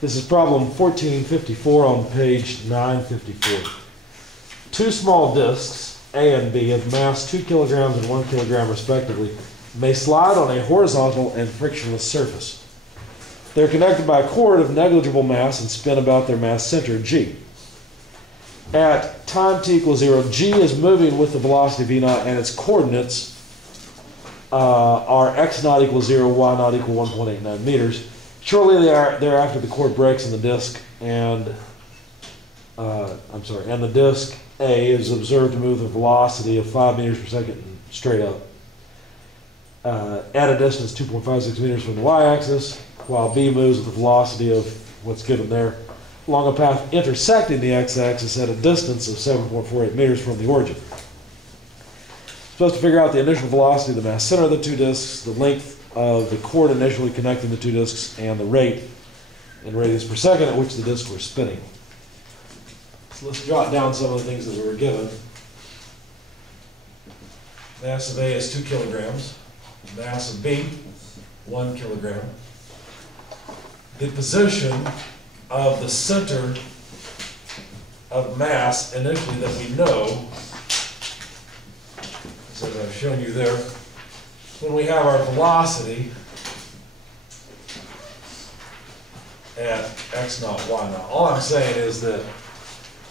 This is problem 1454 on page 954. Two small discs, A and B, of mass 2 kilograms and 1 kilogram respectively, may slide on a horizontal and frictionless surface. They're connected by a cord of negligible mass and spin about their mass center, G. At time t equals 0, G is moving with the velocity v naught, and its coordinates are x naught equals 0, y naught equal 1.89 meters. Shortly thereafter, the cord breaks in the disk, and the disk A is observed to move with a velocity of 5 meters per second straight up at a distance 2.56 meters from the y-axis, while B moves with a velocity of what's given there along a path intersecting the x-axis at a distance of 7.48 meters from the origin. Supposed to figure out the initial velocity of the mass center of the two disks, the length of the cord initially connecting the two disks, and the rate in radians per second at which the disks were spinning. So let's jot down some of the things that we were given. Mass of A is 2 kilograms. Mass of B, 1 kilogram. The position of the center of mass initially that we know, as I've shown you there, when we have our velocity at x naught, y naught. All I'm saying is that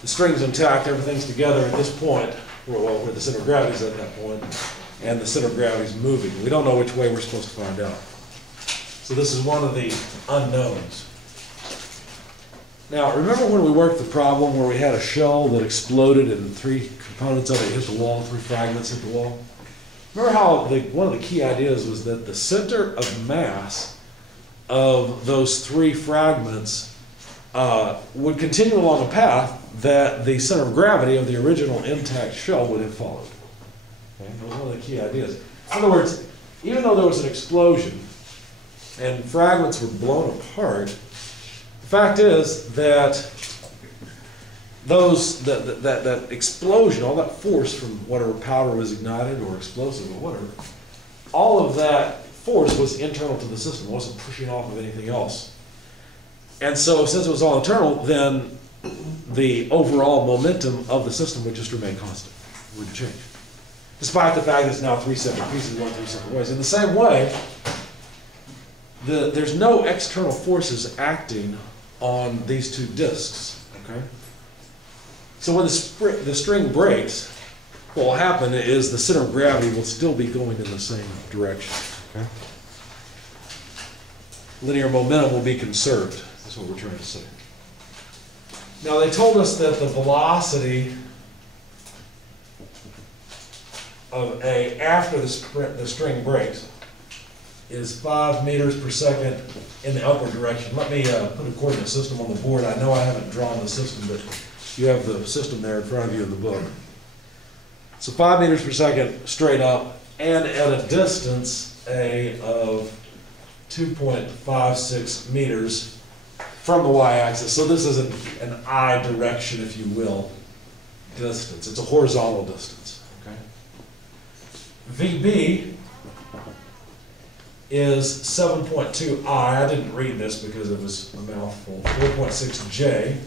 the string's intact, everything's together at this point, where the center of gravity is at that point, and the center of gravity is moving. We don't know which way we're supposed to find out. So this is one of the unknowns. Now, remember when we worked the problem where we had a shell that exploded and 3 components of it hit the wall, 3 fragments hit the wall? Remember how one of the key ideas was that the center of mass of those 3 fragments would continue along a path that the center of gravity of the original intact shell would have followed. Okay? That was one of the key ideas. In other words, even though there was an explosion and fragments were blown apart, the fact is that that explosion, all that force from whatever powder was ignited or explosive or whatever, all of that force was internal to the system. It wasn't pushing off of anything else. And so since it was all internal, then the overall momentum of the system would just remain constant. It wouldn't change. Despite the fact that it's now 3 separate pieces going 3 separate ways. In the same way, there's no external forces acting on these two disks. Okay? So when the string breaks, what will happen is the center of gravity will still be going in the same direction. Okay? Linear momentum will be conserved. That's what we're trying to say. Now they told us that the velocity of A after the string breaks is 5 meters per second in the upward direction. Let me put a coordinate system on the board. I know I haven't drawn the system, but you have the system there in front of you in the book. So 5 meters per second straight up, and at a distance A of 2.56 meters from the y-axis. So this is an I direction, if you will, distance. It's a horizontal distance. Okay? VB is 7.2 I. I didn't read this because it was a mouthful. 4.6 J.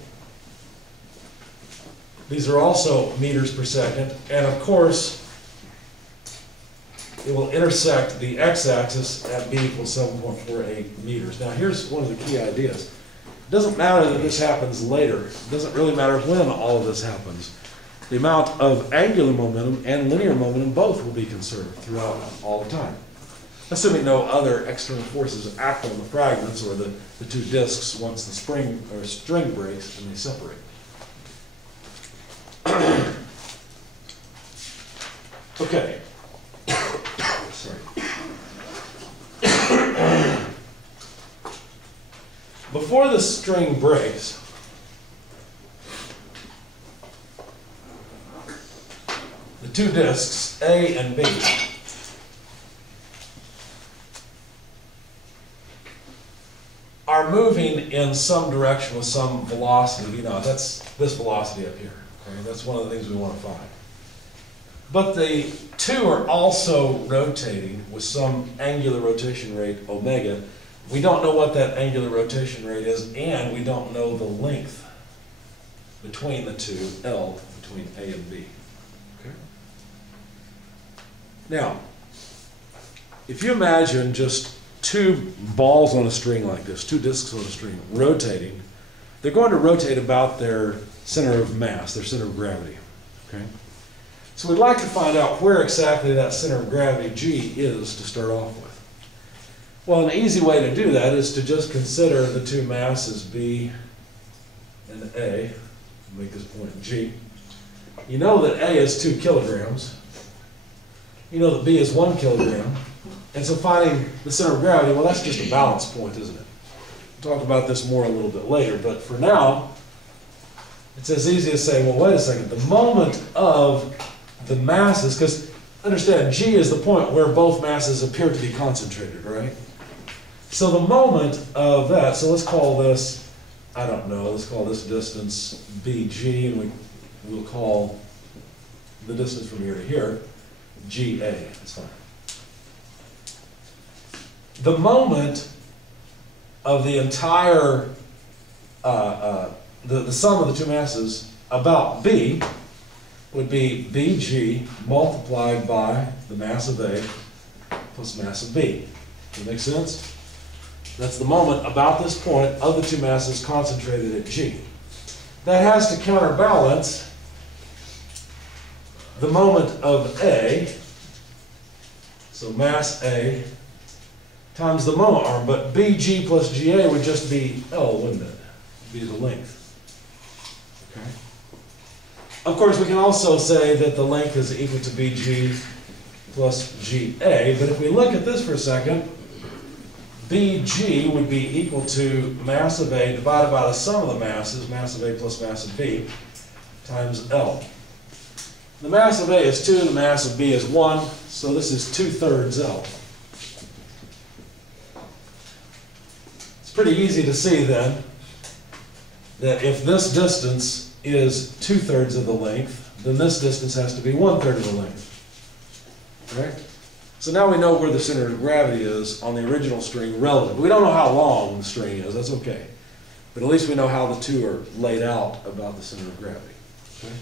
These are also meters per second, and of course, it will intersect the x-axis at B equals 7.48 meters. Now here's one of the key ideas. It doesn't matter that this happens later. It doesn't really matter when all of this happens. The amount of angular momentum and linear momentum both will be conserved throughout all the time, assuming no other external forces act on the fragments or the two disks once the string breaks and they separate. Okay. Sorry. Before the string breaks, the two disks, A and B, are moving in some direction with some velocity. You know, that's this velocity up here. Okay? That's one of the things we want to find. But the two are also rotating with some angular rotation rate, omega, we don't know what that angular rotation rate is, and we don't know the length between the two, L, between A and B. Okay? Now, if you imagine just two balls on a string like this, two discs on a string, rotating, they're going to rotate about their center of mass, their center of gravity. Okay? So we'd like to find out where exactly that center of gravity, G, is to start off with. Well, an easy way to do that is to just consider the two masses B and A, make this point G. You know that A is 2 kilograms. You know that B is 1 kilogram. And so finding the center of gravity, well, that's just a balance point, isn't it? We'll talk about this more a little bit later, but for now, it's as easy as saying, well, wait a second, the moment of the masses, because understand, G is the point where both masses appear to be concentrated, right? So the moment of that, so let's call this, I don't know, let's call this distance BG, and we'll call the distance from here to here GA, that's fine. The moment of the entire, the sum of the two masses about B would be BG multiplied by the mass of A plus mass of B. Does that make sense? That's the moment about this point of the two masses concentrated at G. That has to counterbalance the moment of A, so mass A, times the moment arm, but BG plus GA would just be L, wouldn't it? Be the length. Okay. Of course, we can also say that the length is equal to BG plus GA, but if we look at this for a second, BG would be equal to mass of A divided by the sum of the masses, mass of A plus mass of B, times L. The mass of A is 2, the mass of B is 1, so this is 2/3 L. It's pretty easy to see then that if this distance is 2/3 of the length, then this distance has to be 1/3 of the length. Right? So now we know where the center of gravity is on the original string relative. We don't know how long the string is, that's okay. But at least we know how the two are laid out about the center of gravity. Okay?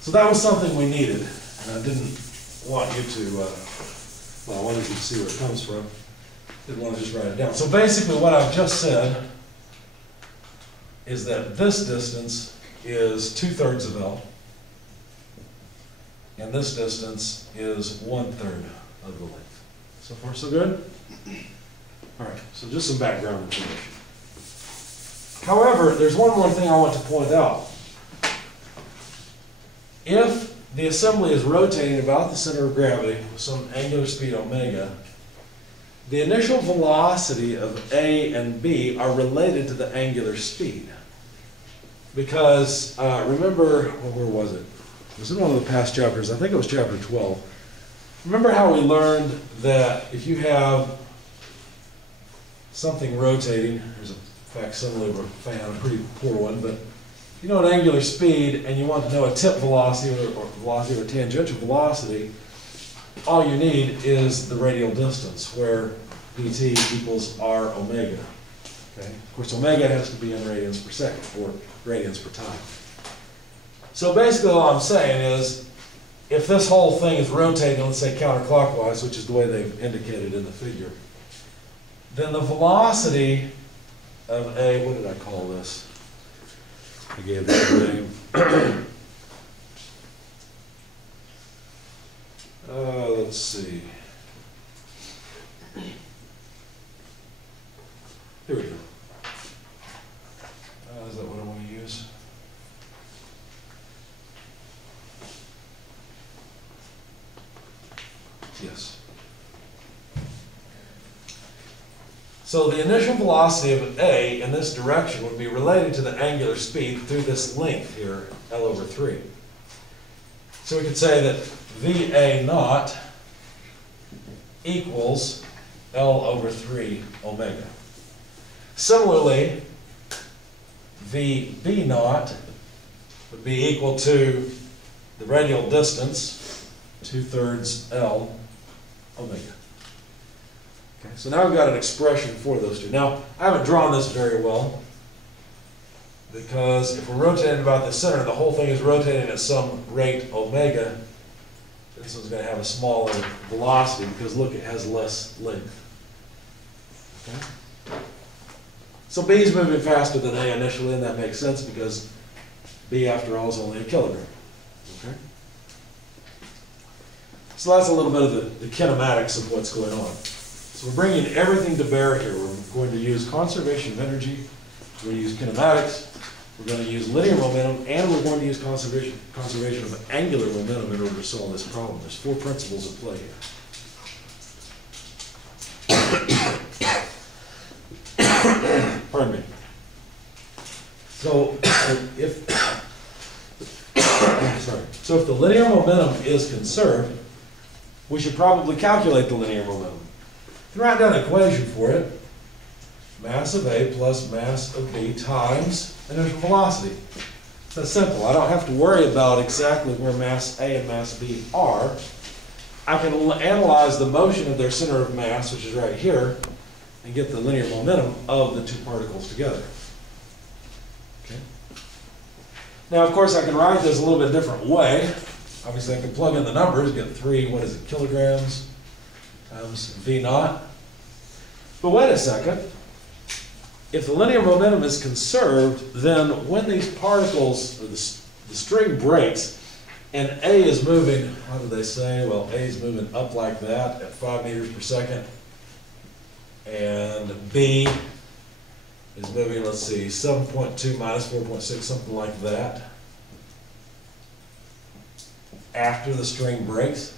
So that was something we needed, and I didn't want you to, well, I wanted you to see where it comes from. Didn't want to just write it down. So basically what I've just said is that this distance is 2/3 of L, and this distance is 1/3 of the length. So far, so good? All right, so just some background information. However, there's one more thing I want to point out. If the assembly is rotating about the center of gravity with some angular speed omega, the initial velocity of A and B are related to the angular speed. Because, remember, well, where was it? It was in one of the past chapters. I think it was chapter 12. Remember how we learned that if you have something rotating, there's a facsimile of a fan, a pretty poor one, but you know an angular speed and you want to know a tip velocity or velocity or tangential velocity, all you need is the radial distance, where dt equals r omega. Okay? Of course, omega has to be in radians per second, or radians per time. So basically all I'm saying is, if this whole thing is rotating, let's say counterclockwise, which is the way they've indicated in the figure, then the velocity of A, what did I call this? I gave that a name. Let's see. Here we go. Is that what I want to use? Yes. So the initial velocity of A in this direction would be related to the angular speed through this length here, L over 3. So we could say that VA naught equals L over 3 omega. Similarly, VB naught would be equal to the radial distance, 2/3 L omega. Okay, so now we've got an expression for those two. Now, I haven't drawn this very well because if we're rotating about the center, the whole thing is rotating at some rate omega. This one's going to have a smaller velocity because, look, it has less length. Okay? So B is moving faster than A initially, and that makes sense because B, after all, is only a kilogram. Okay? So that's a little bit of the kinematics of what's going on. So we're bringing everything to bear here. We're going to use conservation of energy, we're going to use kinematics, we're going to use linear momentum, and we're going to use conservation of angular momentum in order to solve this problem. There's 4 principles at play here. Pardon me. So if if the linear momentum is conserved, we should probably calculate the linear momentum. You can write down an equation for it. Mass of A plus mass of B times initial velocity. That's simple. I don't have to worry about exactly where mass A and mass B are. I can analyze the motion of their center of mass, which is right here, and get the linear momentum of the 2 particles together. Okay. Now, of course, I can write this a little bit different way. Obviously, I can plug in the numbers, get 3, kilograms times V naught. But wait a second. If the linear momentum is conserved, then when these particles, or the string breaks, and A is moving, how do they say? Well, A is moving up like that at 5 meters per second, and B is moving, let's see, 7.2 minus 4.6, something like that, after the string breaks.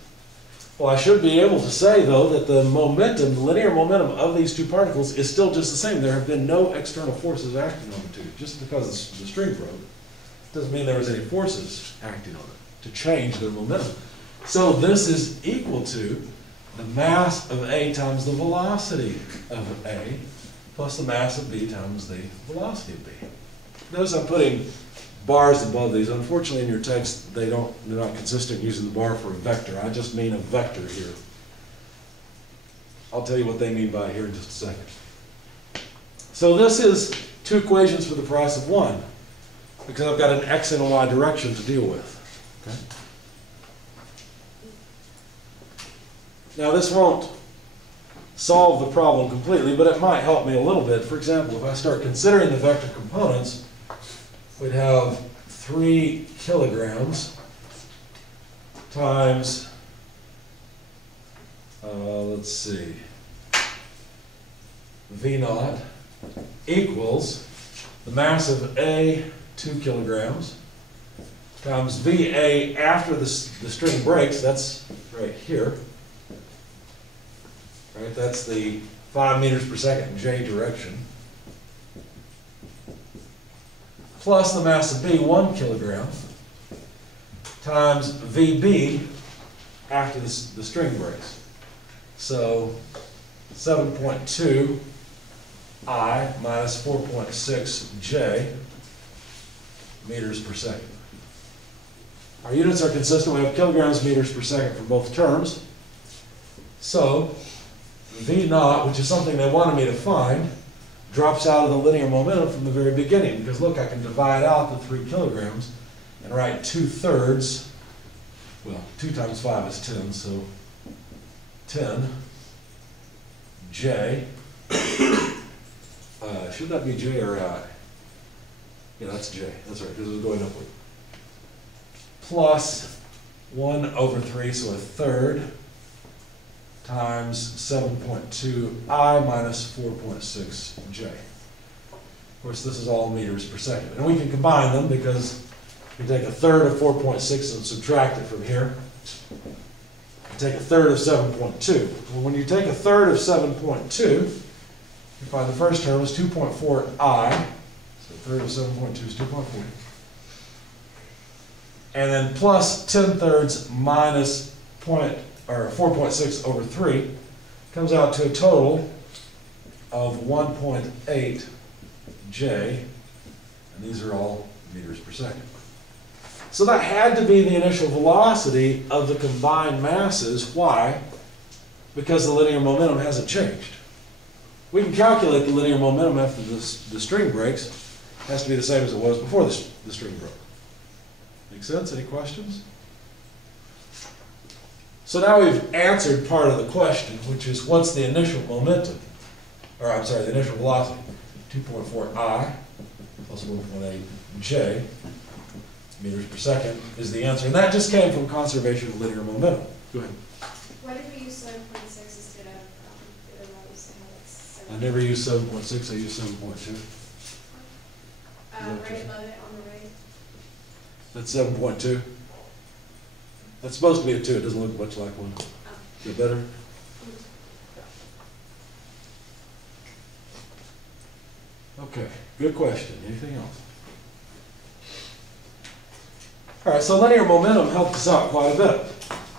Well, I should be able to say, though, that the momentum, the linear momentum of these 2 particles is still just the same. There have been no external forces acting on the 2. Just because the string broke doesn't mean there was any forces acting on it to change their momentum. So this is equal to the mass of A times the velocity of A plus the mass of B times the velocity of B. Notice I'm putting bars above these. Unfortunately, in your text, they're not consistent using the bar for a vector. I just mean a vector here. I'll tell you what they mean by it here in just a second. So this is 2 equations for the price of 1, because I've got an x and a y direction to deal with. Okay? Now this won't solve the problem completely, but it might help me a little bit. For example, if I start considering the vector components, we'd have 3 kilograms times, let's see, V naught equals the mass of A, 2 kilograms, times VA after the string breaks, that's right here, right? That's the 5 meters per second J direction, plus the mass of B, 1 kilogram, times VB after the string breaks. So 7.2 I minus 4.6 J meters per second. Our units are consistent. We have kilograms meters per second for both terms. So V naught, which is something they wanted me to find, drops out of the linear momentum from the very beginning, because look, I can divide out the 3 kilograms and write 2/3, well, 2 times 5 is 10, so 10 J, should that be J or I? Yeah, that's J, that's right, because it was going upward. Plus 1/3, so 1/3, times 7.2 I minus 4.6 J. Of course, this is all meters per second. And we can combine them because we take 1/3 of 4.6 and subtract it from here. We take 1/3 of 7.2. Well, when you take 1/3 of 7.2, you find the first term is 2.4 I. So 1/3 of 7.2 is 2.4. And then plus 10/3 minus 4.6 over 3 comes out to a total of 1.8 J, and these are all meters per second. So that had to be the initial velocity of the combined masses. Why? because the linear momentum hasn't changed. We can calculate the linear momentum after the string breaks. It has to be the same as it was before the string broke. Make sense? Any questions? So now we've answered part of the question, which is what's the initial momentum? Or I'm sorry, the initial velocity. 2.4 I plus 1.8 J meters per second is the answer. And that just came from conservation of linear momentum. Go ahead. Why did we use 7.6 instead of the other values that had like 7? I never used 7.6, I used 7.2. Right above it on the right. That's 7.2. That's supposed to be a 2, it doesn't look much like one. Is it better? Okay, good question. Anything else? All right, so linear momentum helped us out quite a bit.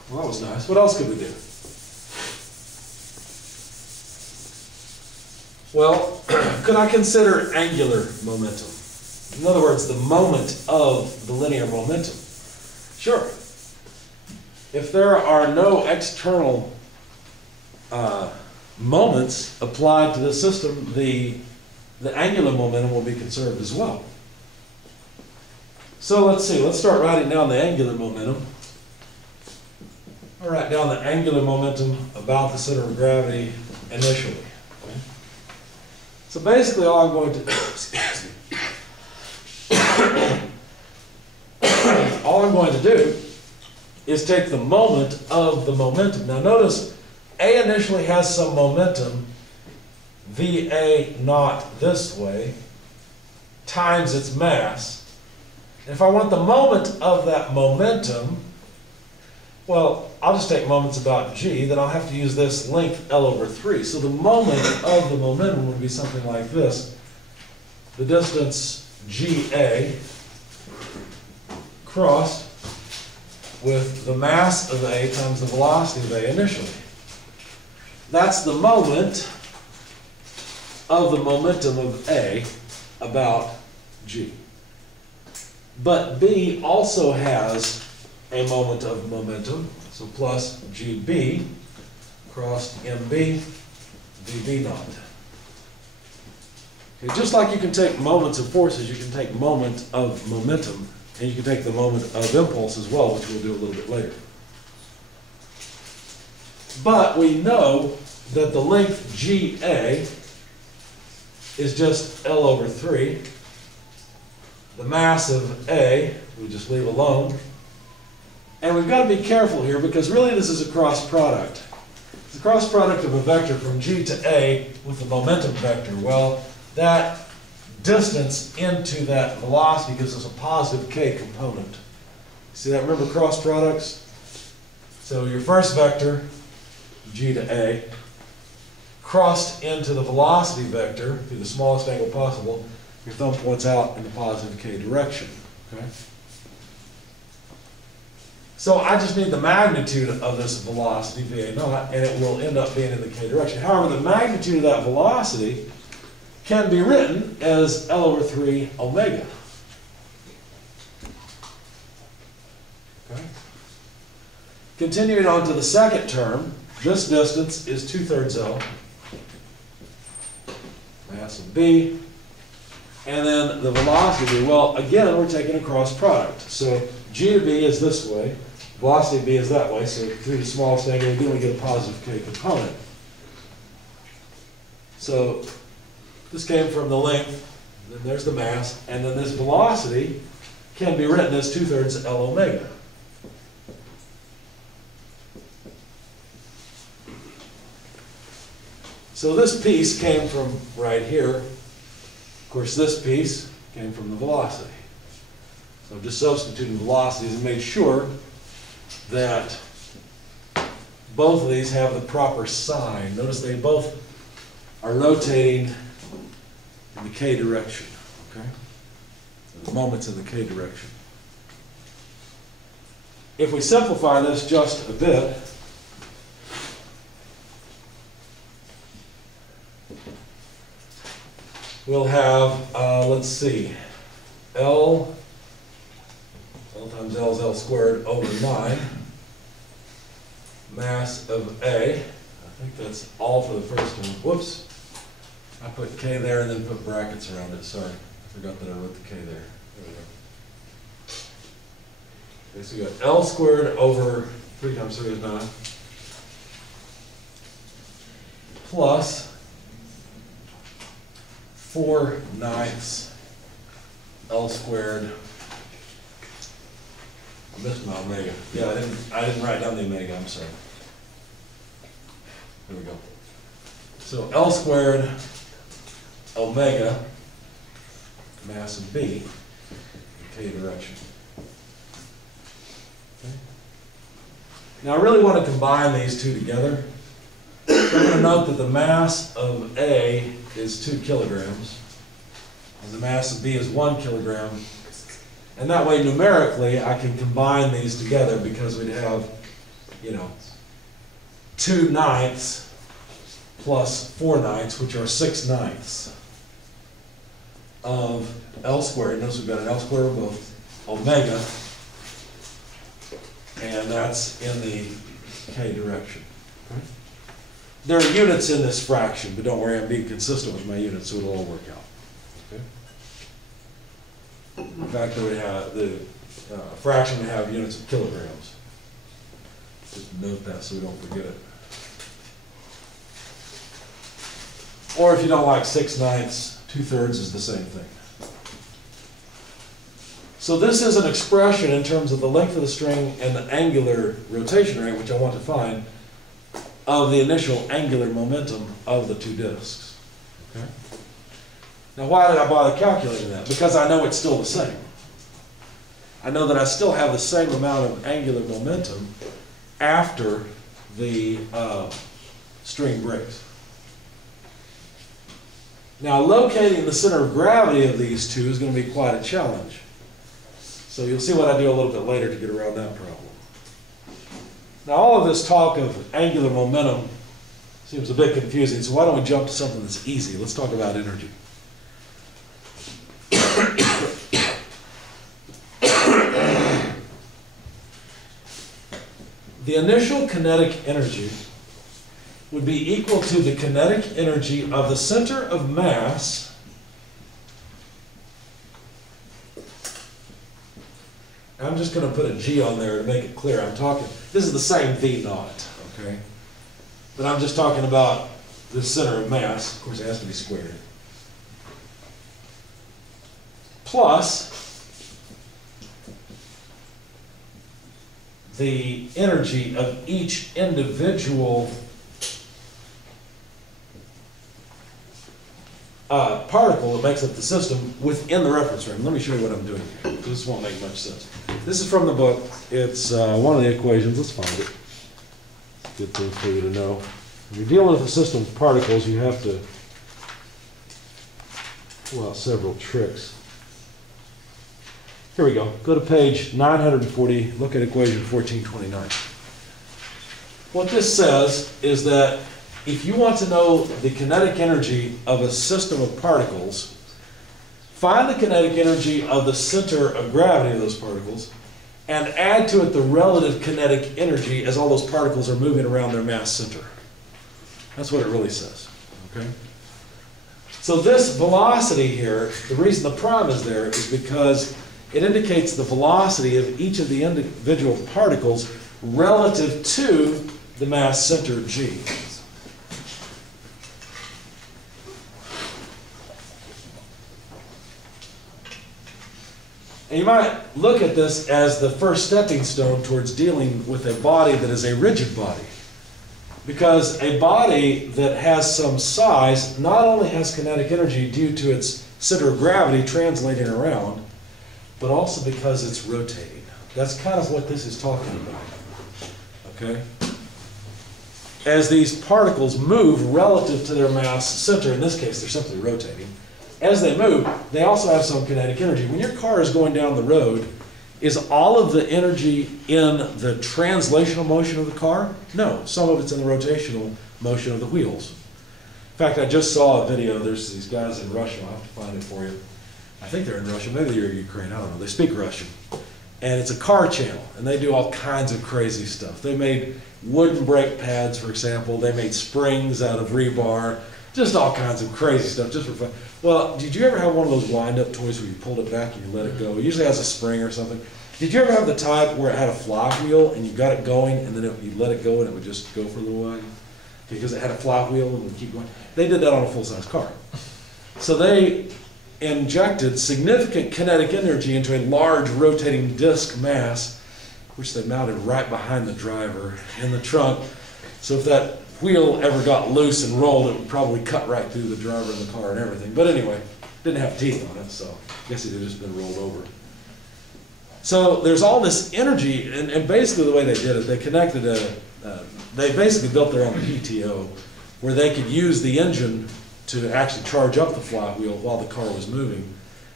Well, that was nice. What else could we do? Well, could I consider angular momentum? In other words, the moment of the linear momentum. Sure. If there are no external moments applied to the system, the angular momentum will be conserved as well. So let's see, let's start writing down the angular momentum. I'll write down the angular momentum about the center of gravity initially. Okay? So basically all I'm going to excuse me. All I'm going to do is take the moment of the momentum. Now notice A initially has some momentum, VA naught this way, times its mass. If I want the moment of that momentum, well, I'll just take moments about G, then I'll have to use this length L over 3. So the moment of the momentum would be something like this. The distance GA crossed with the mass of A times the velocity of A initially. That's the moment of the momentum of A about G. But B also has a moment of momentum, so plus GB crossed MB VB naught. Okay, just like you can take moments of forces, you can take moment of momentum, and you can take the moment of impulse as well, which we'll do a little bit later. But we know that the length GA is just L over 3. The mass of A, we just leave alone. And we've got to be careful here because really this is a cross product. It's a cross product of a vector from G to A with the momentum vector. Well, that distance into that velocity gives us a positive K component. See that? Remember cross products? So your first vector, G to A, crossed into the velocity vector through the smallest angle possible. Your thumb points out in the positive K direction. Okay? So I just need the magnitude of this velocity, VA naught, and it will end up being in the K direction. However, the magnitude of that velocity can be written as L over 3 omega. Okay? Continuing on to the second term, this distance is 2/3 L, mass of B, and then the velocity, well, again, we're taking a cross product. So G to B is this way, velocity of B is that way, so through the smallest angle, again, we get a positive K component. So this came from the length, then there's the mass, and then this velocity can be written as 2/3 L omega. So this piece came from right here. Of course, this piece came from the velocity. So I've just substituted velocities and made sure that both of these have the proper sign. Notice they both are rotating in the K direction. Okay? The moment's in the K direction. If we simplify this just a bit, we'll have, let's see, L times L is L squared over 9, mass of A, I think that's all for the first one. Whoops. I put K there and then put brackets around it. Sorry. I forgot that I wrote the K there. There we go. Okay, so we got L squared over 3 times 3 is 9. Plus 4/9 L squared. I missed my omega. Yeah, I didn't write down the omega, I'm sorry. There we go. So L squared omega mass of B in K direction. Okay. Now I really want to combine these two together. So I'm going to note that the mass of A is 2 kilograms and the mass of B is 1 kilogram. And that way numerically I can combine these together because we'd have, 2/9 plus 4/9, which are 6/9 of L squared. Notice we've got an L squared of both, omega, and that's in the K direction. Okay? There are units in this fraction, but don't worry, I'm being consistent with my units, so it'll all work out. Okay? In fact, we have the fraction we have units of kilograms. Just note that so we don't forget it. Or if you don't like 6/9, 2/3 is the same thing. So this is an expression in terms of the length of the string and the angular rotation rate, which I want to find, of the initial angular momentum of the two disks. Okay? Now why did I bother calculating that? Because I know it's still the same. I know that I still have the same amount of angular momentum after the string breaks. Now locating the center of gravity of these two is going to be quite a challenge. So you'll see what I do a little bit later to get around that problem. Now all of this talk of angular momentum seems a bit confusing, so why don't we jump to something that's easy? Let's talk about energy. The initial kinetic energy would be equal to the kinetic energy of the center of mass I'm just going to put a G on there to make it clear. This is the same V naught, okay? But I'm just talking about the center of mass. Of course, it has to be squared. Plus the energy of each individual particle that makes up the system within the reference frame. Let me show you what I'm doing here. This won't make much sense. This is from the book. It's one of the equations. Let's find it. Good thing for you to know. When you're dealing with a system of particles, you have to pull out several tricks. Here we go. Go to page 940. Look at equation 1429. What this says is that if you want to know the kinetic energy of a system of particles, find the kinetic energy of the center of gravity of those particles and add to it the relative kinetic energy as all those particles are moving around their mass center. That's what it really says. Okay? So this velocity here, the reason the prime is there is because it indicates the velocity of each of the individual particles relative to the mass center G. And you might look at this as the first stepping stone towards dealing with a body that is a rigid body. Because a body that has some size not only has kinetic energy due to its center of gravity translating around, but also because it's rotating. That's kind of what this is talking about. Okay? As these particles move relative to their mass center, in this case they're simply rotating, as they move, they also have some kinetic energy. When your car is going down the road, is all of the energy in the translational motion of the car? No, some of it's in the rotational motion of the wheels. In fact, I just saw a video. There's these guys in Russia. I'll have to find it for you. I think they're in Russia. Maybe they're in Ukraine. I don't know. They speak Russian. And it's a car channel, and they do all kinds of crazy stuff. They made wooden brake pads, for example. They made springs out of rebar, just all kinds of crazy stuff, just for fun. Well, did you ever have one of those wind-up toys where you pulled it back and you let it go? It usually has a spring or something. Did you ever have the type where it had a flywheel and you got it going and then you let it go and it would just go for a little while? Because it had a flywheel and would keep going. They did that on a full-size car. So they injected significant kinetic energy into a large rotating disc mass, which they mounted right behind the driver in the trunk. So if that wheel ever got loose and rolled, it would probably cut right through the driver and the car and everything. But anyway, didn't have teeth on it, so I guess it had just been rolled over. So there's all this energy, and basically the way they did it, they connected they basically built their own PTO where they could use the engine to actually charge up the flywheel while the car was moving,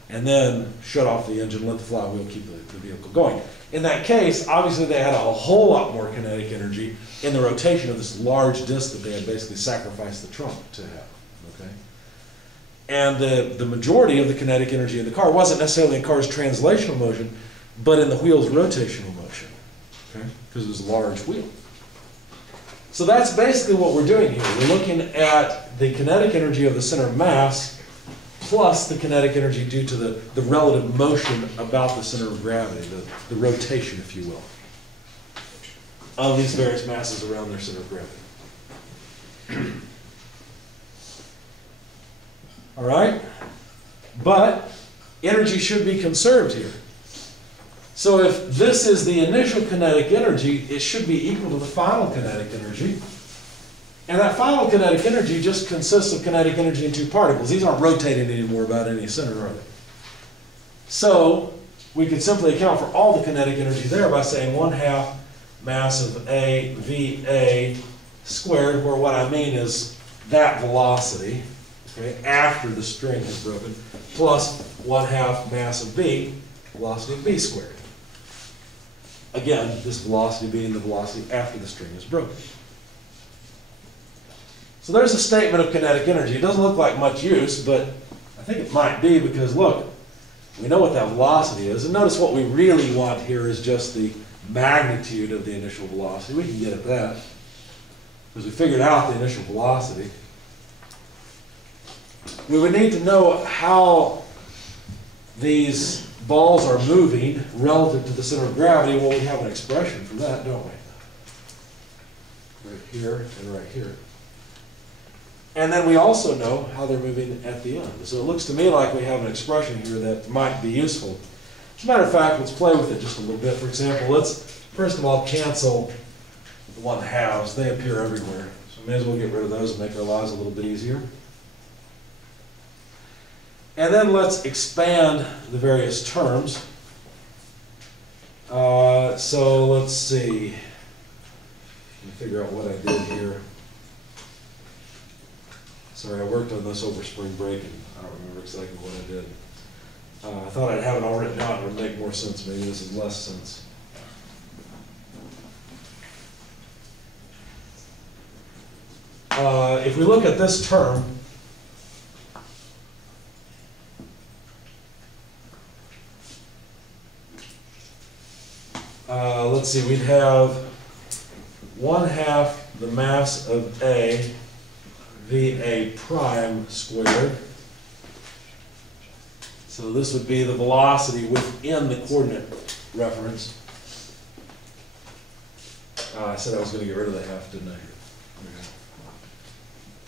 and then shut off the engine, let the flywheel keep the vehicle going. In that case, obviously they had a whole lot more kinetic energy in the rotation of this large disc that they had basically sacrificed the trunk to have. Okay? And the majority of the kinetic energy in the car wasn't necessarily in the car's translational motion, but in the wheel's rotational motion, okay? Because it was a large wheel. So that's basically what we're doing here. We're looking at the kinetic energy of the center of mass plus the kinetic energy due to the relative motion about the center of gravity, the rotation, if you will, of these various masses around their center of gravity. All right? But energy should be conserved here. So if this is the initial kinetic energy, it should be equal to the final kinetic energy. And that final kinetic energy just consists of kinetic energy in two particles. These aren't rotating anymore about any center, are they? So we could simply account for all the kinetic energy there by saying 1/2 mass of A VA squared, where what I mean is that velocity, okay, after the string has broken, plus 1/2 mass of B, velocity of B squared. Again, this velocity being the velocity after the string is broken. So there's a statement of kinetic energy. It doesn't look like much use, but I think it might be because, look, we know what that velocity is. And notice what we really want here is just the magnitude of the initial velocity. We can get at that because we figured out the initial velocity. We would need to know how these balls are moving relative to the center of gravity. Well, we have an expression for that, don't we? Right here and right here. And then we also know how they're moving at the end. So it looks to me like we have an expression here that might be useful. As a matter of fact, let's play with it just a little bit. For example, let's first of all cancel the 1/2s. They appear everywhere. So we may as well get rid of those and make our lives a little bit easier. And then let's expand the various terms. So let's see. Let me figure out what I did here. Sorry, I worked on this over spring break and I don't remember exactly what I did. I thought I'd have it all written out and it would make more sense. Maybe this is less sense. If we look at this term, let's see, we'd have 1/2 the mass of A VA prime squared. So this would be the velocity within the coordinate reference. I said I was going to get rid of the half, didn't I? Okay.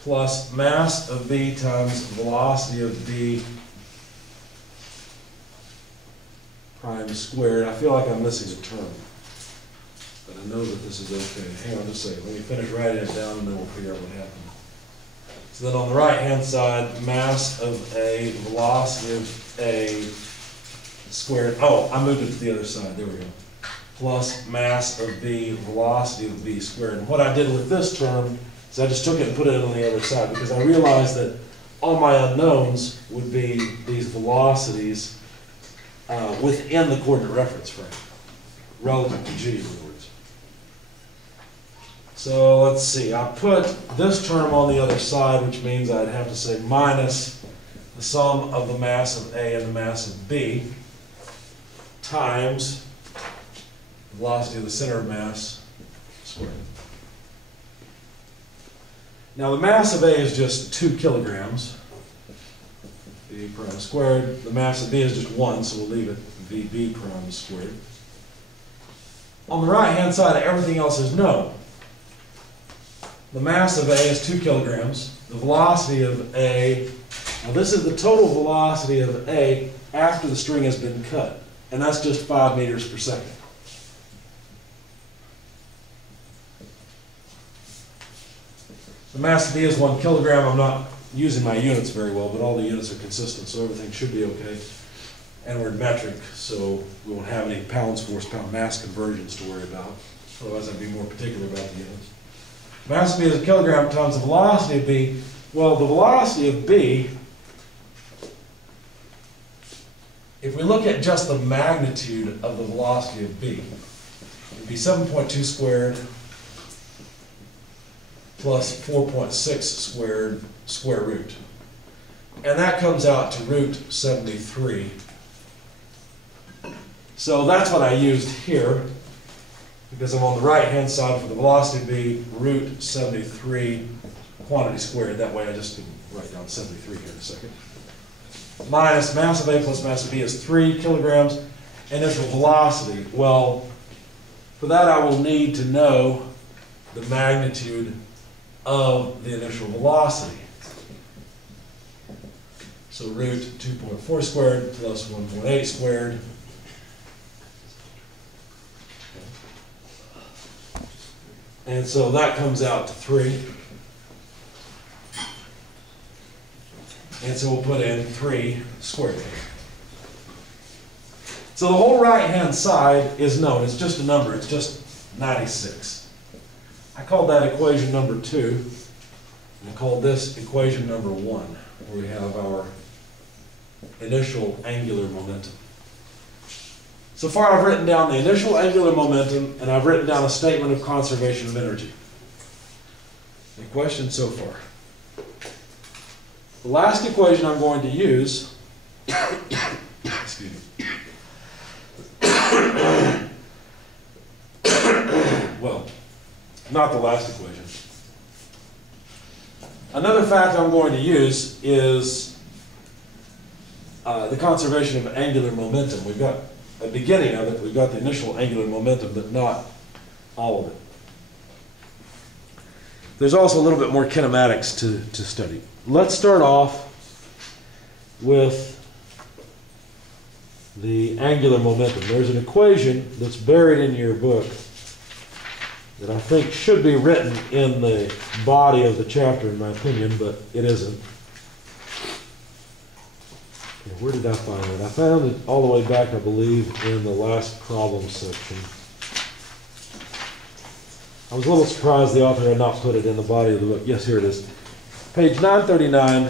Plus mass of B times velocity of B prime squared. I feel like I'm missing a term, but I know that this is okay. Hang on just a second. Let me finish writing it down and then we'll figure out what happened. So then on the right-hand side, mass of A, velocity of A squared. Oh, I moved it to the other side. There we go. Plus mass of B, velocity of B squared. And what I did with this term is I just took it and put it on the other side because I realized that all my unknowns would be these velocities within the coordinate reference frame, relative to G, in other words. So let's see, I put this term on the other side, which means I'd have to say minus the sum of the mass of A and the mass of B times velocity of the center of mass squared. Now the mass of A is just 2 kilograms, V prime squared. The mass of B is just 1, so we'll leave it VB prime squared. On the right hand side, everything else is known. The mass of A is 2 kilograms. The velocity of A, now this is the total velocity of A after the string has been cut, and that's just 5 meters per second. The mass of B is 1 kilogram. I'm not using my units very well, but all the units are consistent, so everything should be okay. And we're in metric, so we won't have any pounds, force, pound, mass conversions to worry about. Otherwise, I'd be more particular about the units. Mass of B is a kilogram times the velocity of B. Well, the velocity of B, if we look at just the magnitude of the velocity of B, it would be 7.2 squared plus 4.6 squared square root. And that comes out to root 73. So that's what I used here, because I'm on the right-hand side for the velocity B, root 73 quantity squared. That way I just can write down 73 here in a second. Minus mass of A plus mass of B is 3 kilograms. Initial velocity. Well, for that I will need to know the magnitude of the initial velocity. So root 2.4 squared plus 1.8 squared. And so that comes out to 3. And so we'll put in 3 squared. So the whole right-hand side is known. It's just a number. It's just 96. I called that equation number 2. And I called this equation number 1, where we have our initial angular momentum. So far I've written down the initial angular momentum, and I've written down a statement of conservation of energy. Any questions so far? The last equation I'm going to use, excuse me. Well, not the last equation. Another fact I'm going to use is the conservation of angular momentum. We've got a beginning of it, we've got the initial angular momentum, but not all of it. There's also a little bit more kinematics to study. Let's start off with the angular momentum. There's an equation that's buried in your book that I think should be written in the body of the chapter, in my opinion, but it isn't. Okay, where did I find it? I found it all the way back, I believe, in the last problem section. I was a little surprised the author had not put it in the body of the book. Yes, here it is. Page 939.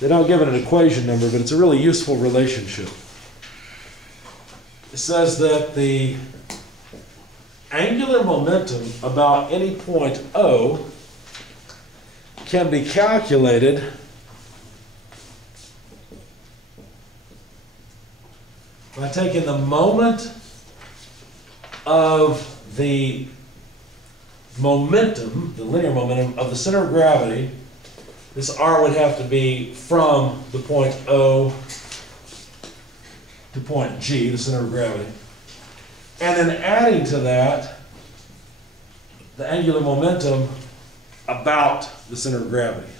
They don't give it an equation number, but it's a really useful relationship. It says that the angular momentum about any point O can be calculated by taking the moment of the momentum, the linear momentum of the center of gravity. This R would have to be from the point O to point G, the center of gravity. And then adding to that the angular momentum about the center of gravity.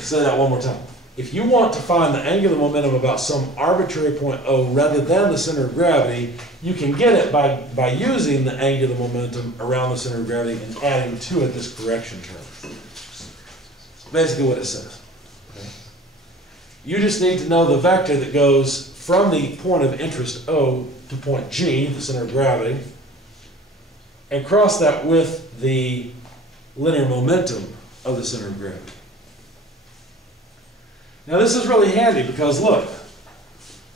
Say that one more time. If you want to find the angular momentum about some arbitrary point O rather than the center of gravity, you can get it by using the angular momentum around the center of gravity and adding to it this correction term. Basically what it says. Okay? You just need to know the vector that goes from the point of interest O to point G, the center of gravity, and cross that with the linear momentum of the center of gravity. Now this is really handy because look,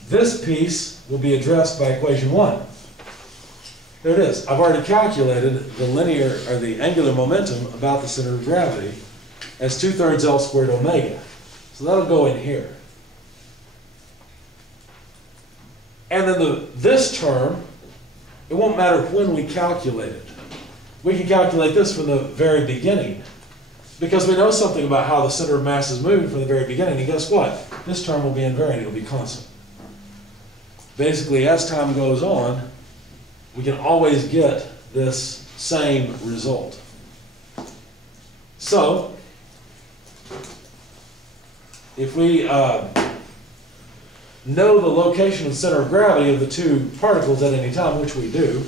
this piece will be addressed by equation 1. There it is. I've already calculated the linear or the angular momentum about the center of gravity as 2/3 L squared omega. So that'll go in here. And then this term, it won't matter when we calculate it. We can calculate this from the very beginning because we know something about how the center of mass is moving from the very beginning. And guess what? This term will be invariant. It will be constant. Basically, as time goes on, we can always get this same result. So, if we know the location and center of gravity of the two particles at any time, which we do,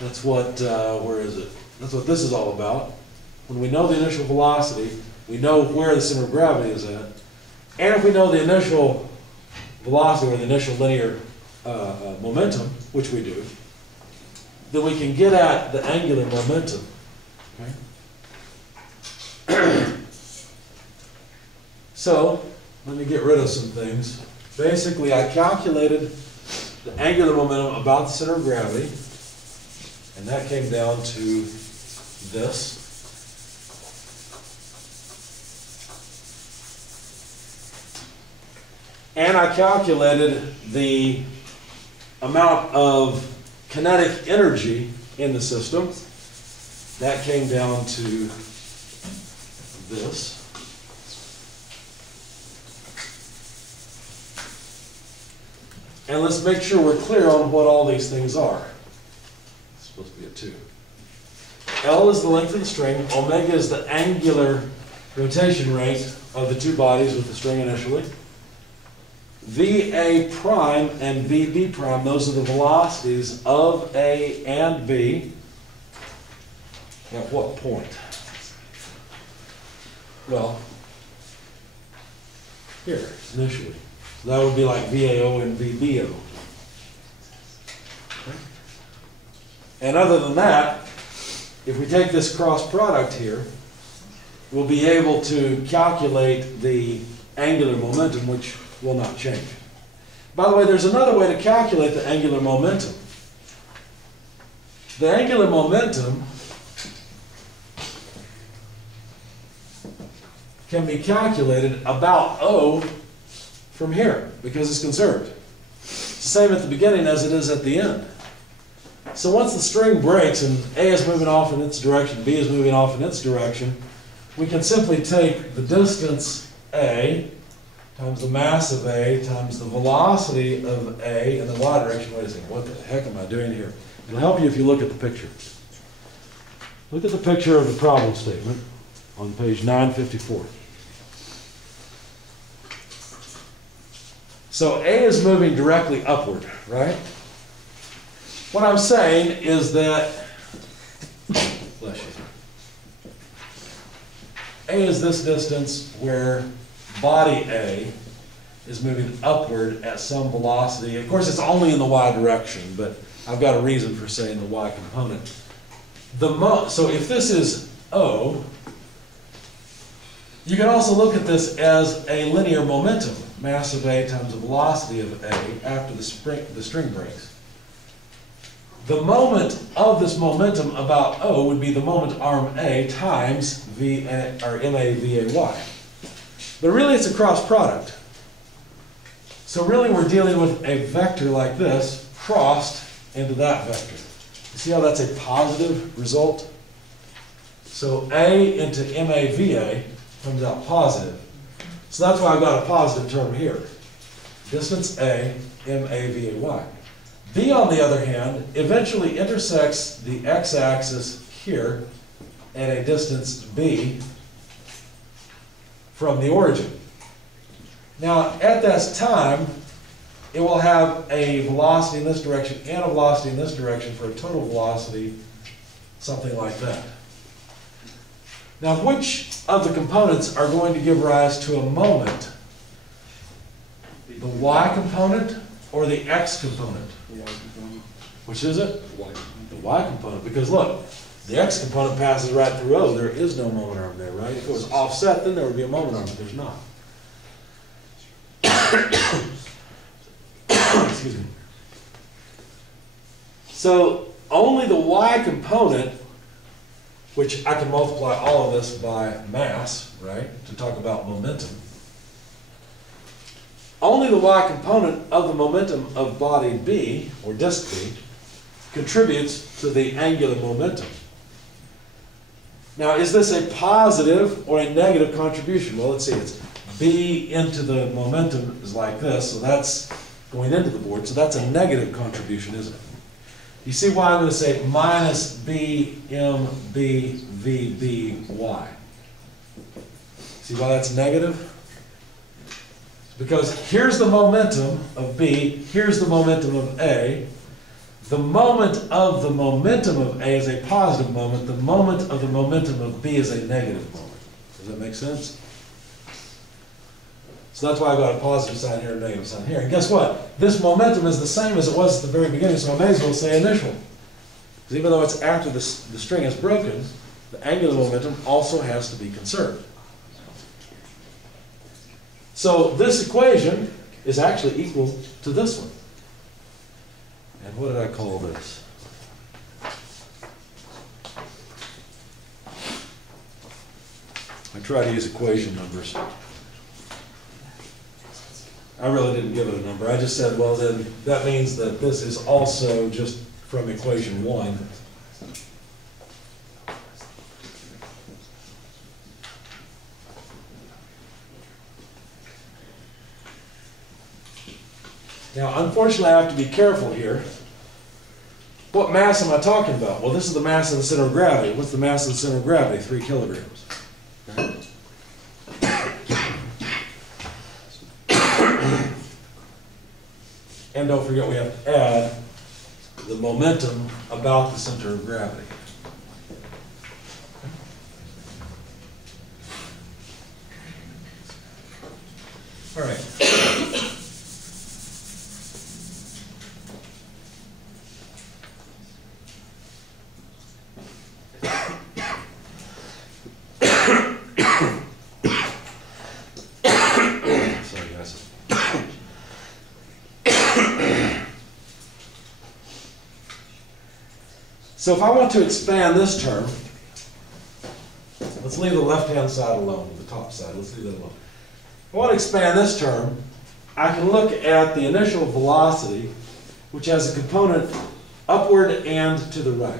that's what, where is it? That's what this is all about. When we know the initial velocity, we know where the center of gravity is at. And if we know the initial velocity or the initial linear momentum, which we do, then we can get at the angular momentum. Okay? So, let me get rid of some things. Basically, I calculated the angular momentum about the center of gravity, and that came down to this. And I calculated the amount of kinetic energy in the system. That came down to this. And let's make sure we're clear on what all these things are. It's supposed to be a 2. L is the length of the string. Omega is the angular rotation rate of the two bodies with the string initially. VA prime and VB prime, those are the velocities of A and B. At what point? Well, here, initially. So that would be like VAO and VBO. Okay. And other than that, if we take this cross product here, we'll be able to calculate the angular momentum, which will not change. By the way, there's another way to calculate the angular momentum. The angular momentum can be calculated about O from here, because it's conserved. It's the same at the beginning as it is at the end. So once the string breaks and A is moving off in its direction, B is moving off in its direction, we can simply take the distance A times the mass of A times the velocity of A in the y direction. Wait a second, what the heck am I doing here? It'll help you if you look at the picture. Look at the picture of the problem statement on page 954. So A is moving directly upward, right? What I'm saying is that, bless you, A is this distance where body A is moving upward at some velocity. Of course, it's only in the y direction, but I've got a reason for saying the y component. So if this is O, you can also look at this as a linear momentum, mass of A times the velocity of A after the string breaks. The moment of this momentum about O would be the moment arm A times MA VAY. But really it's a cross product. So really we're dealing with a vector like this crossed into that vector. You see how that's a positive result? So A into MA VA comes out positive. So that's why I've got a positive term here. Distance A, MA VAY. B, on the other hand, eventually intersects the x-axis here at a distance B from the origin. Now, at this time, it will have a velocity in this direction and a velocity in this direction for a total velocity, something like that. Now, which of the components are going to give rise to a moment? The y component or the x component? Which is it? The y component. Because look, the x component passes right through O. There is no moment arm there, right? If it was offset, then there would be a moment arm, but there's not. Excuse me. So only the y component, which I can multiply all of this by mass, right, to talk about momentum. only the y component of the momentum of body B, or disk B, contributes to the angular momentum. Now, is this a positive or a negative contribution? Well, let's see. It's B into the momentum is like this, so that's going into the board, so that's a negative contribution, isn't it? You see why I'm going to say minus B, M, B, V, B, Y. See why that's negative? Because here's the momentum of B, here's the momentum of A. The moment of the momentum of A is a positive moment. The moment of the momentum of B is a negative moment. Does that make sense? So that's why I've got a positive sign here and a negative sign here. And guess what? This momentum is the same as it was at the very beginning, so I may as well say initial. Because even though it's after the string is broken, the angular momentum also has to be conserved. So this equation is actually equal to this one. And what did I call this? I try to use equation numbers. I really didn't give it a number. I just said, well, then that means that this is also just from equation 1. Now, unfortunately, I have to be careful here. What mass am I talking about? Well, this is the mass of the center of gravity. What's the mass of the center of gravity? 3 kilograms. Okay. And don't forget, we have to add the momentum about the center of gravity. All right. So if I want to expand this term, let's leave the left-hand side alone, the top side, let's leave that alone. If I want to expand this term, I can look at the initial velocity, which has a component upward and to the right.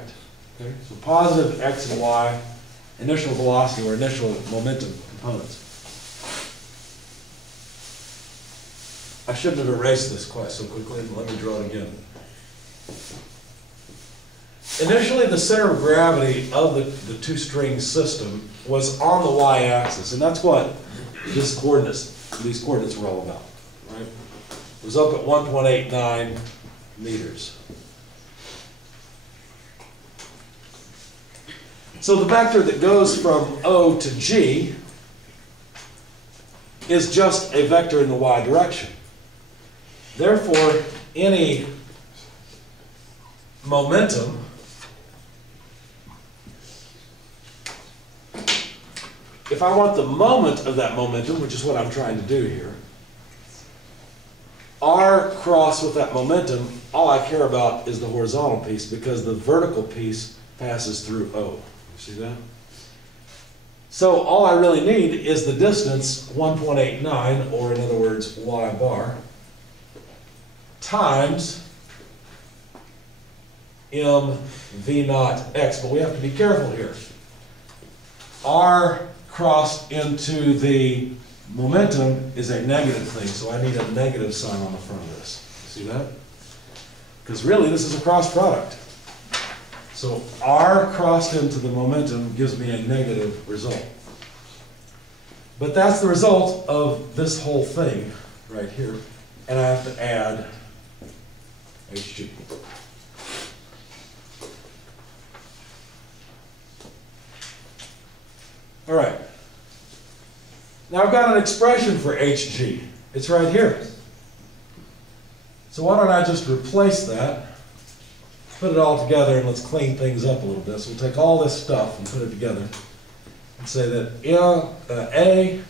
Okay? So positive x and y, initial velocity or initial momentum components. I shouldn't have erased this quite so quickly, but let me draw it again. Initially, the center of gravity of the two-string system was on the y-axis, and that's what these coordinates were all about. Right? It was up at 1.89 meters. So the vector that goes from O to G is just a vector in the y direction. Therefore, any momentum if I want the moment of that momentum, which is what I'm trying to do here, R cross with that momentum, all I care about is the horizontal piece because the vertical piece passes through O. You see that? So all I really need is the distance 1.89, or in other words, y bar, times m v naught x. But we have to be careful here. R crossed into the momentum is a negative thing, so I need a negative sign on the front of this. See that? Because really this is a cross product. So R crossed into the momentum gives me a negative result. But that's the result of this whole thing right here. And I have to add HG. All right. Now I've got an expression for HG. It's right here. So why don't I just replace that, put it all together, and let's clean things up a little bit. So we'll take all this stuff and put it together and say that A,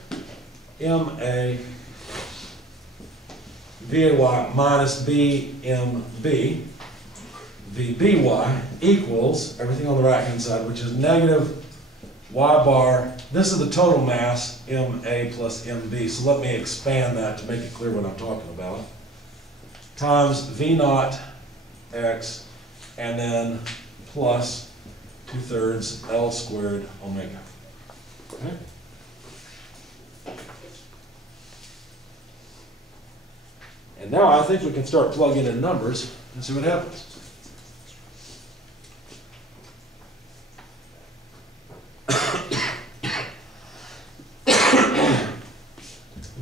MA, VAY minus BMB, VBY equals everything on the right-hand side, which is negative y bar, this is the total mass, MA plus MB, so let me expand that to make it clear what I'm talking about, times V naught X, and then plus 2/3 L squared omega. Okay? And now I think we can start plugging in numbers and see what happens.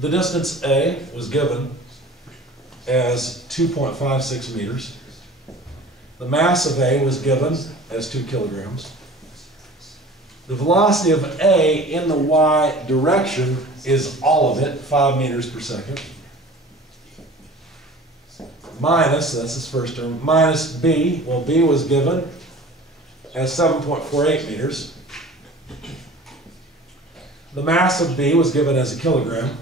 The distance A was given as 2.56 meters. The mass of A was given as 2 kilograms. The velocity of A in the y direction is all of it, 5 meters per second. Minus, that's his first term, minus B. Well, B was given as 7.48 meters. The mass of B was given as a kilogram.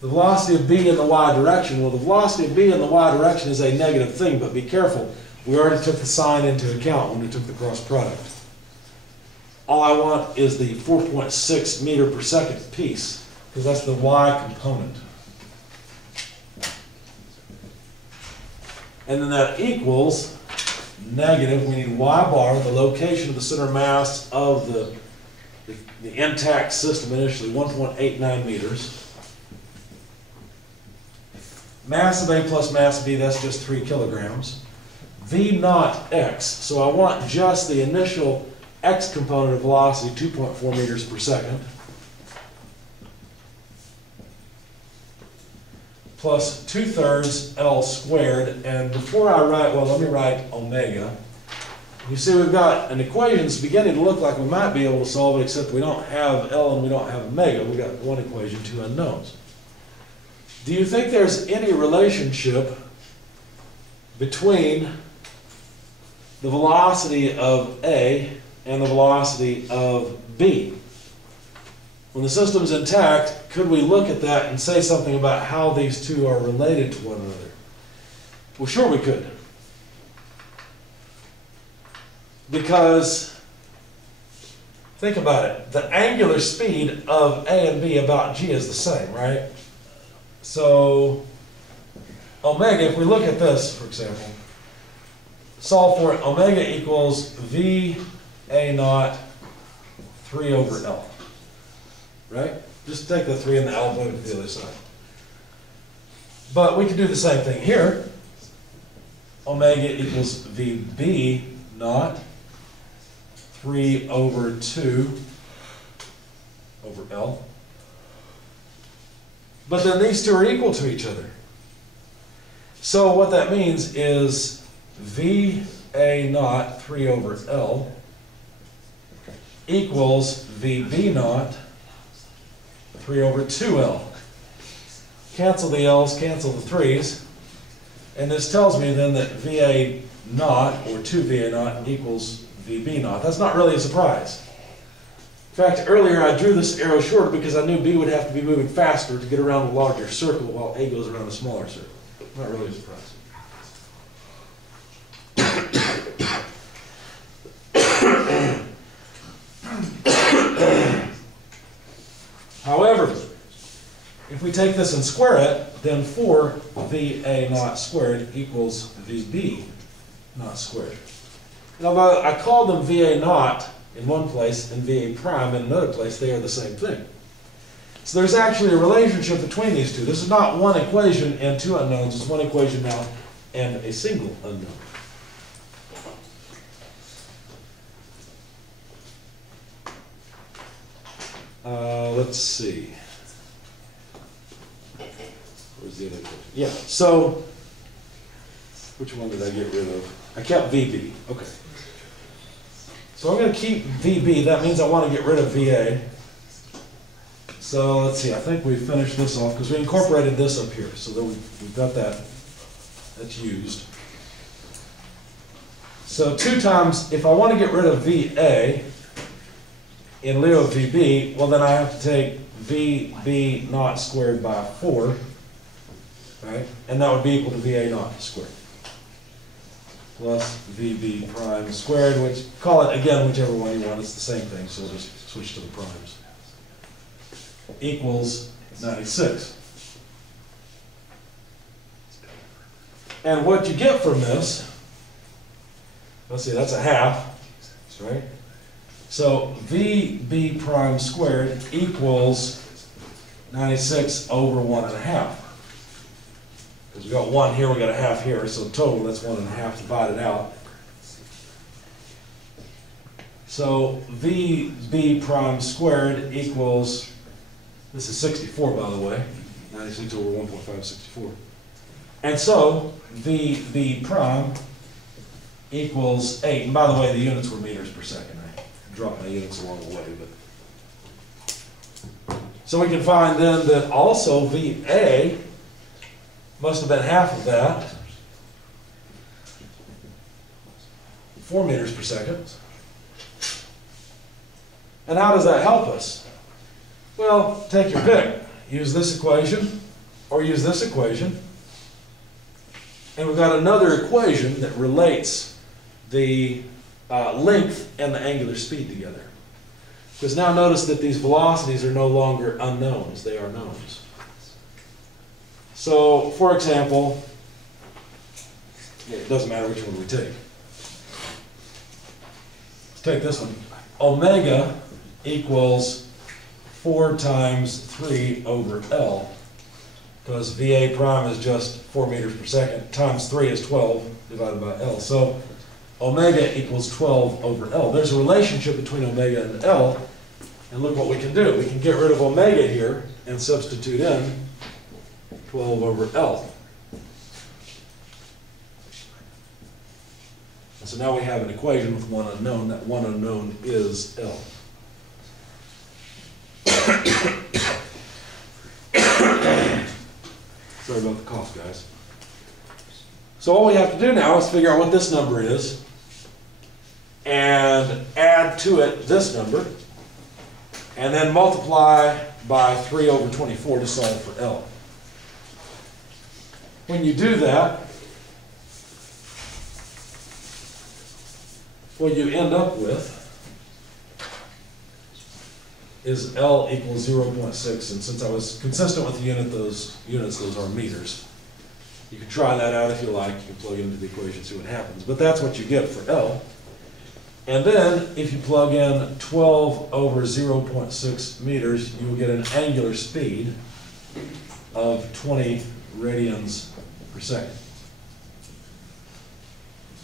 The velocity of B in the y direction, well, the velocity of B in the y direction is a negative thing, but be careful. We already took the sign into account when we took the cross product. All I want is the 4.6 meter per second piece, because that's the y component. And then that equals negative, we need y bar, the location of the center mass of the intact system initially, 1.89 meters. Mass of A plus mass of B, that's just 3 kilograms. V naught X, so I want just the initial X component of velocity, 2.4 meters per second. Plus 2/3 L squared, and before I write, well, let me write omega. You see we've got an equation that's beginning to look like we might be able to solve it, except we don't have L and we don't have omega. We've got one equation, 2 unknowns. Do you think there's any relationship between the velocity of A and the velocity of B? When the system's intact, could we look at that and say something about how these two are related to one another? Well, sure we could. Because, think about it, the angular speed of A and B about G is the same, right? So, omega, if we look at this, for example, solve for it, omega equals V A naught 3 over L. Right? Just take the 3 and the L, move it to the other side. But we can do the same thing here. Omega equals VB naught 3 over 2 over L. But then these two are equal to each other. So what that means is VA naught 3 over L equals VB naught 3 over 2L. Cancel the L's, cancel the 3's. And this tells me then that VA naught, or 2 VA naught, equals VB naught. That's not really a surprise. In fact, earlier I drew this arrow shorter because I knew B would have to be moving faster to get around the larger circle while A goes around the smaller circle. Not really a surprise. However, if we take this and square it, then 4 VA naught squared equals VB naught squared. Now, I called them VA naught in one place and VA prime in another place. They are the same thing. So there's actually a relationship between these two. This is not one equation and 2 unknowns. It's one equation now and a single unknown. Let's see. Where's the other equation? Yeah, so which one did I get rid of? I kept VB. Okay. So I'm going to keep VB. That means I want to get rid of VA. So let's see. I think we finished this off because we incorporated this up here. So that we've got that. That's used. So 2 times, if I want to get rid of VA in lieu of VB, well then I have to take VB naught squared by 4. Right? And that would be equal to VA naught squared. plus VB prime squared, which, call it again whichever one you want, it's the same thing, so just switch to the primes, equals 96. And what you get from this, let's see, that's a half, right? So VB prime squared equals 96 over 1.5. Because we got 1 here, we got a half here, so total that's 1.5 divided out. So VB prime squared equals, this is 64 by the way, 96 over 1.5 is 64. And so VB prime equals 8. And by the way, the units were meters per second. I dropped my units along the way, but so we can find then that also VA must have been half of that, 4 meters per second. And how does that help us? Well, take your pick. Use this equation or use this equation. And we've got another equation that relates the length and the angular speed together. Because now notice that these velocities are no longer unknowns, they are knowns. So, for example, it doesn't matter which one we take. Let's take this one. Omega equals 4 times 3 over L. Because VA prime is just 4 meters per second, times 3 is 12 divided by L. So omega equals 12 over L. There's a relationship between omega and L, and look what we can do. We can get rid of omega here and substitute in 12 over L. And so now we have an equation with one unknown. That one unknown is L. Sorry about the cough, guys. So all we have to do now is figure out what this number is and add to it this number and then multiply by 3 over 24 to solve for L. When you do that, what you end up with is L equals 0.6, and since I was consistent with the unit, those are meters. You can try that out if you like. You can plug it into the equation, see what happens. But that's what you get for L. And then, if you plug in 12 over 0.6 meters, you will get an angular speed of 20 radians per second.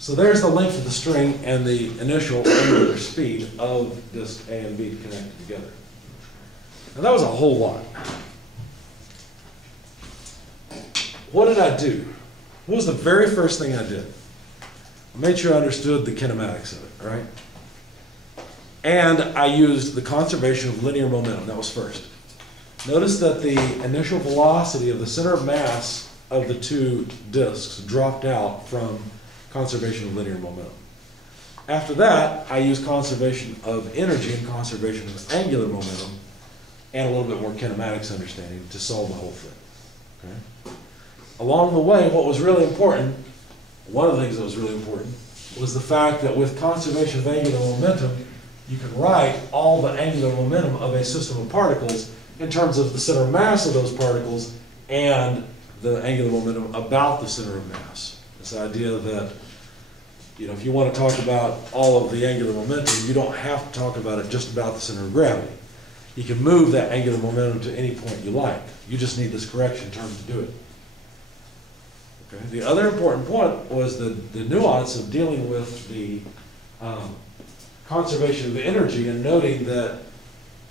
So there's the length of the string and the initial angular speed of disk A and B connected together. Now that was a whole lot. What did I do? What was the very first thing I did? I made sure I understood the kinematics of it, right? And I used the conservation of linear momentum. That was first. Notice that the initial velocity of the center of mass of the two disks dropped out from conservation of linear momentum. After that, I used conservation of energy and conservation of angular momentum and a little bit more kinematics understanding to solve the whole thing. Okay? Along the way, what was really important, one of the things that was really important, was the fact that with conservation of angular momentum, you can write all the angular momentum of a system of particles in terms of the center of mass of those particles and the angular momentum about the center of mass. This idea that, you know, if you want to talk about all of the angular momentum, you don't have to talk about it just about the center of gravity. You can move that angular momentum to any point you like. You just need this correction term to do it. Okay. The other important point was the nuance of dealing with the conservation of energy and noting that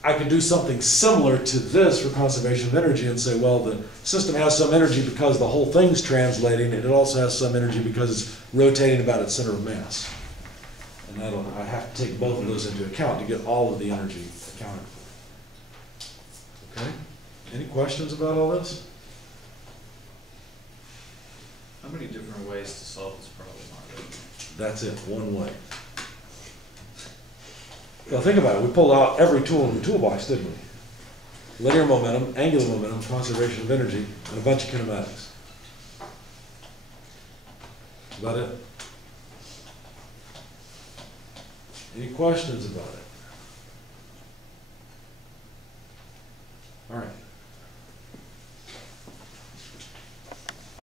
I could do something similar to this for conservation of energy and say, well, the system has some energy because the whole thing's translating, and it also has some energy because it's rotating about its center of mass. And I have to take both of those into account to get all of the energy accounted for. Okay? Any questions about all this? How many different ways to solve this problem are there? That's it, one way. Now think about it, we pulled out every tool in the toolbox, didn't we? Linear momentum, angular momentum, conservation of energy, and a bunch of kinematics. That's about it. Any questions about it? All right,